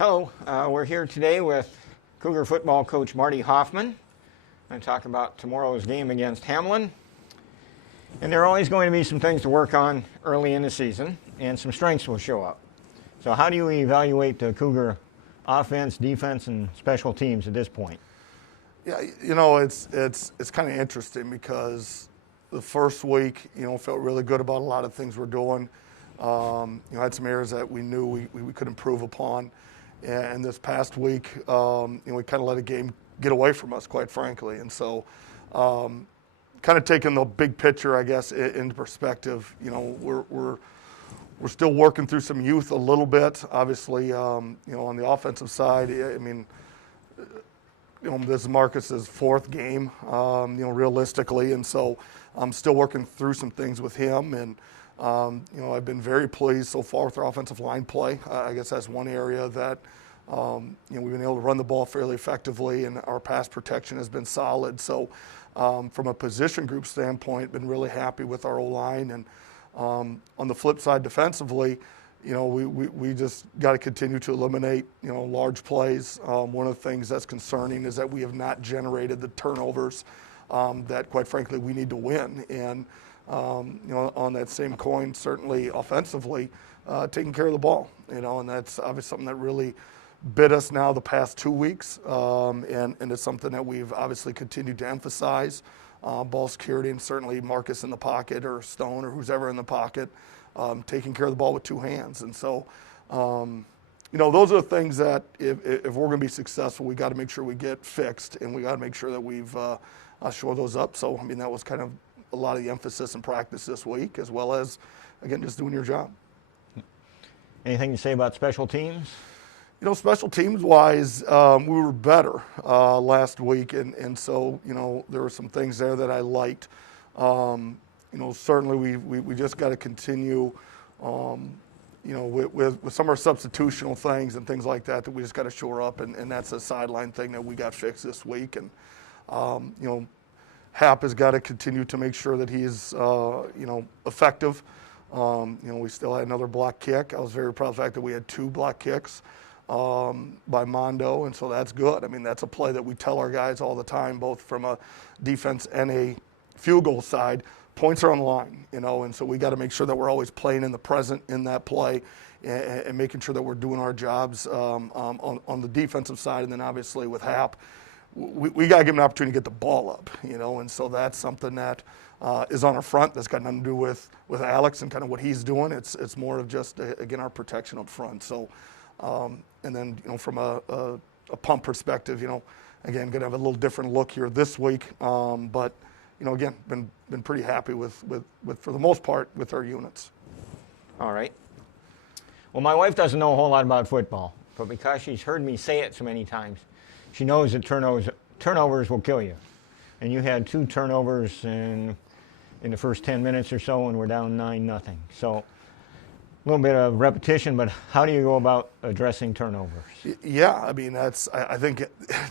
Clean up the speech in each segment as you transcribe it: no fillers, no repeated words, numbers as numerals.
Hello, we're here today with Cougar football coach Marty Hoffmann. I'm going to talk about tomorrow's game against Hamline. And there are always going to be some things to work on early in the season, and some strengths will show up. So how do you evaluate the Cougar offense, defense, and special teams at this point? Yeah, you know, it's kind of interesting because the first week, felt really good about a lot of things we're doing. Had some areas that we knew we could improve upon. And this past week, we kind of let a game get away from us, quite frankly. And so kind of taking the big picture, I guess, into perspective, we're still working through some youth a little bit. Obviously, on the offensive side, I mean, this is Marcus's fourth game, realistically. And so I'm still working through some things with him. And I've been very pleased so far with our offensive line play. I guess that's one area that, we've been able to run the ball fairly effectively, and our pass protection has been solid. So from a position group standpoint, been really happy with our O-line. And on the flip side, defensively, we just got to continue to eliminate, large plays. One of the things that's concerning is that we have not generated the turnovers that, quite frankly, we need to win. And on that same coin, certainly offensively, taking care of the ball, and that's obviously something that really bit us now the past 2 weeks, and it's something that we've obviously continued to emphasize, ball security, and certainly Marcus in the pocket or Stone or who's ever in the pocket, taking care of the ball with two hands. And so, those are the things that if we're going to be successful, we got to make sure we get fixed, and we got to make sure that we've shore those up. So, I mean, that was kind of a lot of the emphasis in practice this week, as well as, again, just doing your job. Anything to say about special teams? Special teams-wise, we were better last week, and so, there were some things there that I liked. Certainly we just got to continue, with some of our substitutional things and things like that we just got to shore up, and that's a sideline thing that we got fixed this week. And, Hap has got to continue to make sure that he is, effective. We still had another block kick. I was very proud of the fact that we had 2 block kicks by Mondo, and so that's good. I mean, that's a play that we tell our guys all the time, both from a defense and a field goal side. Points are on the line, and so we got to make sure that we're always playing in the present in that play and making sure that we're doing our jobs on the defensive side. And then obviously with Hap, we got to give him an opportunity to get the ball up, and so that's something that is on our front. That's got nothing to do with Alex and kind of what he's doing. It's more of just, again, our protection up front. So, and then, from a pump perspective, again, going to have a little different look here this week. But, again, been pretty happy with, for the most part, with our units. All right. Well, my wife doesn't know a whole lot about football, but because she's heard me say it so many times, she knows that turnovers will kill you. And you had 2 turnovers in the first 10 minutes or so, and we're down 9-0. So a little bit of repetition, but how do you go about addressing turnovers? Yeah, I mean, I think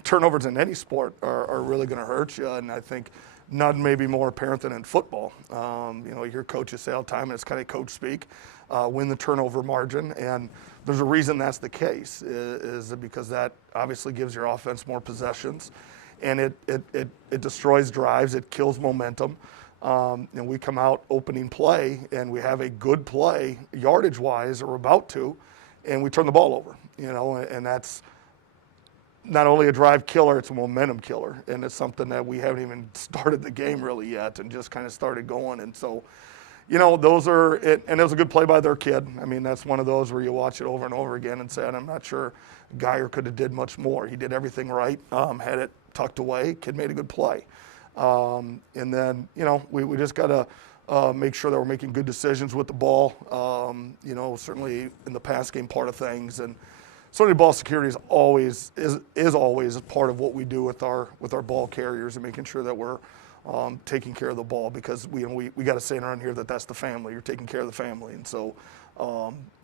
turnovers in any sport are really going to hurt you, and I think none may be more apparent than in football. You hear coaches say all the time, and it's kind of coach speak, win the turnover margin, and there's a reason that's the case, is because that obviously gives your offense more possessions, and it destroys drives, it kills momentum. And we come out opening play, and we have a good play yardage-wise, or we're about to, and we turn the ball over, and that's not only a drive killer, it's a momentum killer, and it's something that we haven't even started the game really yet and just kind of started going. And so, those are it, and it was a good play by their kid. I mean, that's one of those where you watch it over and over again and say, I'm not sure Geyer could have did much more. He did everything right, had it tucked away. Kid made a good play. And then, we just got to make sure that we're making good decisions with the ball, certainly in the pass game part of things. And certainly ball security is always a part of what we do with our ball carriers, and making sure that we're taking care of the ball, because we got to say around here that that's the family. You're taking care of the family. And so,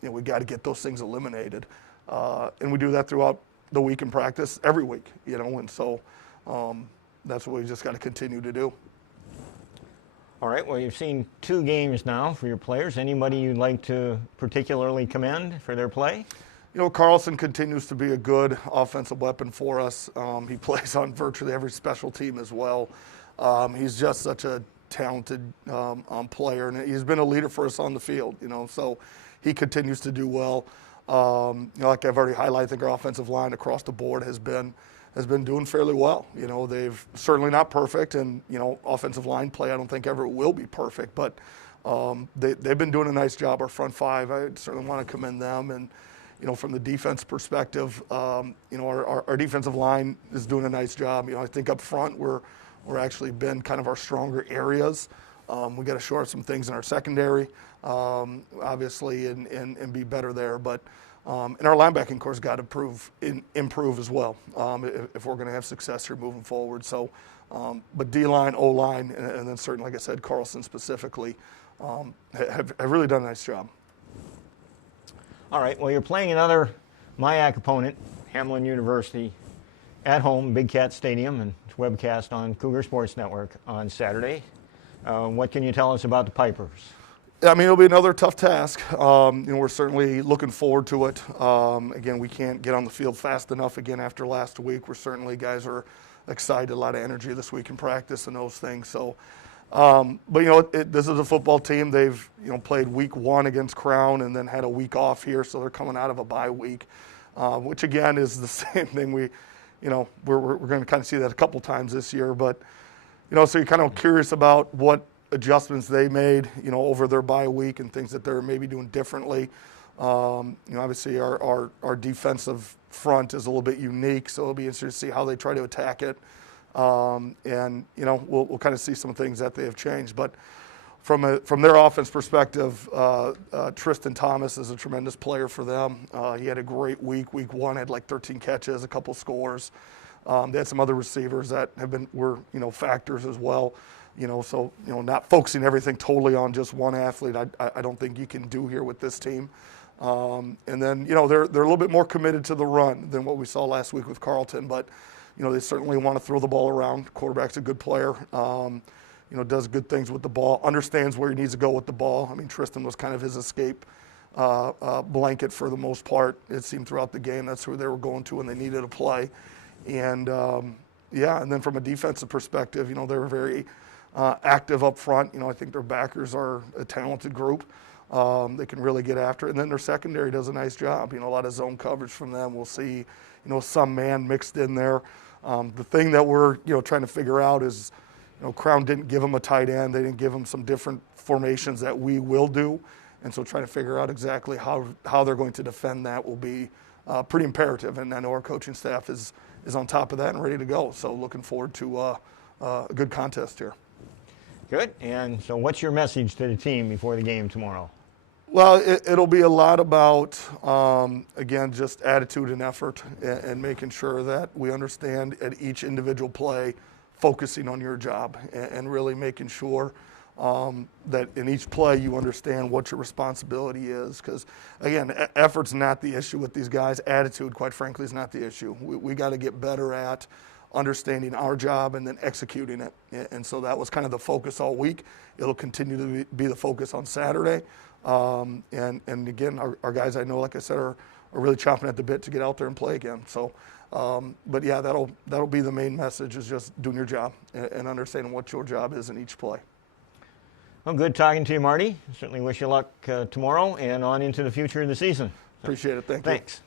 we got to get those things eliminated. And we do that throughout the week in practice every week, and so that's what we just got to continue to do. All right, well, you've seen 2 games now for your players. Anybody you'd like to particularly commend for their play? Carlson continues to be a good offensive weapon for us. He plays on virtually every special team as well. He's just such a talented player, and he's been a leader for us on the field. So he continues to do well. Like I've already highlighted, I think our offensive line across the board has been doing fairly well. They've certainly not perfect, and offensive line play I don't think ever will be perfect, but they've been doing a nice job. Our front five, I certainly want to commend them, and from the defense perspective, our defensive line is doing a nice job. I think up front we're actually been kind of our stronger areas. We got to shore up some things in our secondary, obviously, and be better there. But and our linebacking course got to improve as well if we're going to have success here moving forward. So, but D-line, O-line, and then certainly, like I said, Carlson specifically, have really done a nice job. All right. Well, you're playing another MIAC opponent, Hamline University, at home, Big Cat Stadium, and it's webcast on Cougar Sports Network on Saturday. What can you tell us about the Pipers? I mean, it'll be another tough task. We're certainly looking forward to it. Again, we can't get on the field fast enough again after last week. Guys are excited, a lot of energy this week in practice and those things. So, but this is a football team. They've played week 1 against Crown and then had a week off here, so they're coming out of a bye week, which again is the same thing. We're going to kind of see that a couple times this year, but so you're kind of curious about what adjustments they made, over their bye week and things that they're maybe doing differently. Obviously our defensive front is a little bit unique, so it'll be interesting to see how they try to attack it. And we'll kind of see some things that they have changed. But from their offense perspective, Tristan Thomas is a tremendous player for them. He had a great week. Week 1 had like 13 catches, a couple scores. They had some other receivers that were factors as well. So not focusing everything totally on just one athlete. I don't think you can do here with this team. And then they're a little bit more committed to the run than what we saw last week with Carleton. But they certainly want to throw the ball around. Quarterback's a good player. Does good things with the ball. Understands where he needs to go with the ball. I mean, Tristan was kind of his escape blanket for the most part. It seemed throughout the game that's who they were going to when they needed a play. And and then from a defensive perspective, they were very active up front. I think their backers are a talented group. They can really get after it. And then their secondary does a nice job. A lot of zone coverage from them. We'll see, some man mixed in there. The thing that we're, trying to figure out is, Crown didn't give them a tight end. They didn't give them some different formations that we will do. And so trying to figure out exactly how they're going to defend that will be pretty imperative. And I know our coaching staff is on top of that and ready to go. So looking forward to a good contest here. Good. And so what's your message to the team before the game tomorrow? Well, it'll be a lot about, again, just attitude and effort and making sure that we understand at each individual play, focusing on your job and really making sure that in each play you understand what your responsibility is. Because, again, effort's not the issue with these guys. Attitude, quite frankly, is not the issue. We got to get better at understanding our job and then executing it. And so that was kind of the focus all week. It'll continue to be the focus on Saturday. And again, our guys, I know, like I said, are really chomping at the bit to get out there and play again. So, but yeah, that'll be the main message, is just doing your job and understanding what your job is in each play. Well, good talking to you, Marty. Certainly wish you luck tomorrow and on into the future of the season. Appreciate it. Thank you. Thanks.